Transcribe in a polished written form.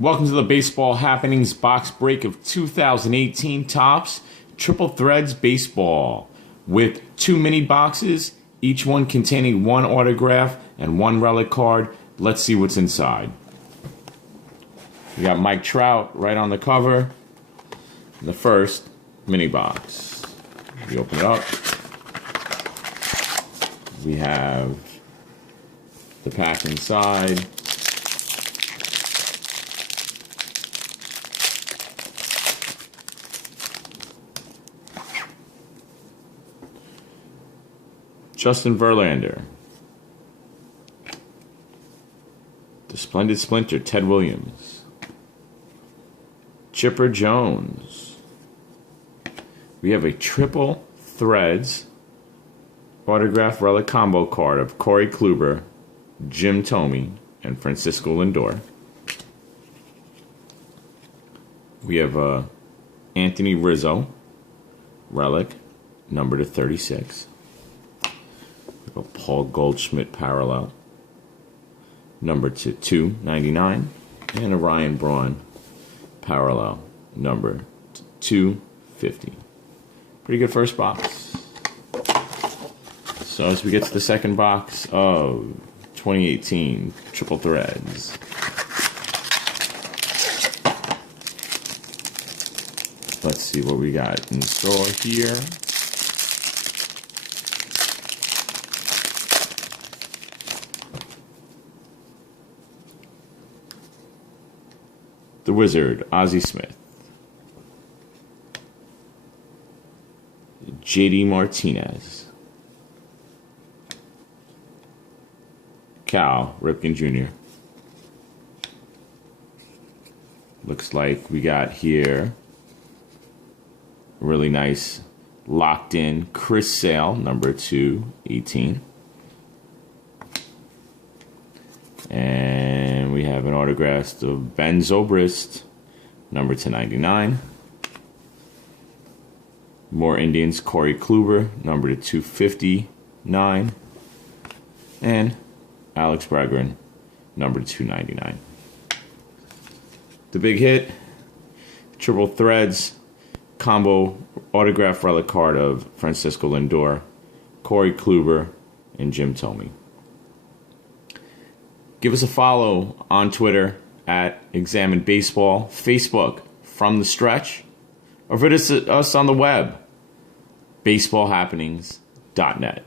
Welcome to the Baseball Happenings box break of 2018 Topps Triple Threads Baseball with 2 mini boxes, each one containing 1 autograph and 1 relic card. Let's see what's inside. We got Mike Trout right on the cover in the first mini box. We open it up. We have the pack inside. Justin Verlander. The Splendid Splinter, Ted Williams. Chipper Jones. We have a Triple Threads autograph relic combo card of Corey Kluber, Jim Thome, and Francisco Lindor. We have a Anthony Rizzo relic, number to 36. A Paul Goldschmidt parallel, number to 299, and a Ryan Braun parallel, number to 250. Pretty good first box. So as we get to the second box of 2018 Triple Threads. Let's see what we got in store here. The Wizard, Ozzie Smith. JD Martinez. Cal Ripken Jr. Looks like we got here a really nice locked in Chris Sale, number 218. And we have an autograph of Ben Zobrist, number 299. More Indians, Corey Kluber, number to 259. And Alex Bregman, number 299. The big hit, Triple Threads combo autograph relic card of Francisco Lindor, Corey Kluber, and Jim Thome. Give us a follow on Twitter at Examine Baseball, Facebook From the Stretch, or visit us on the web, baseballhappenings.net.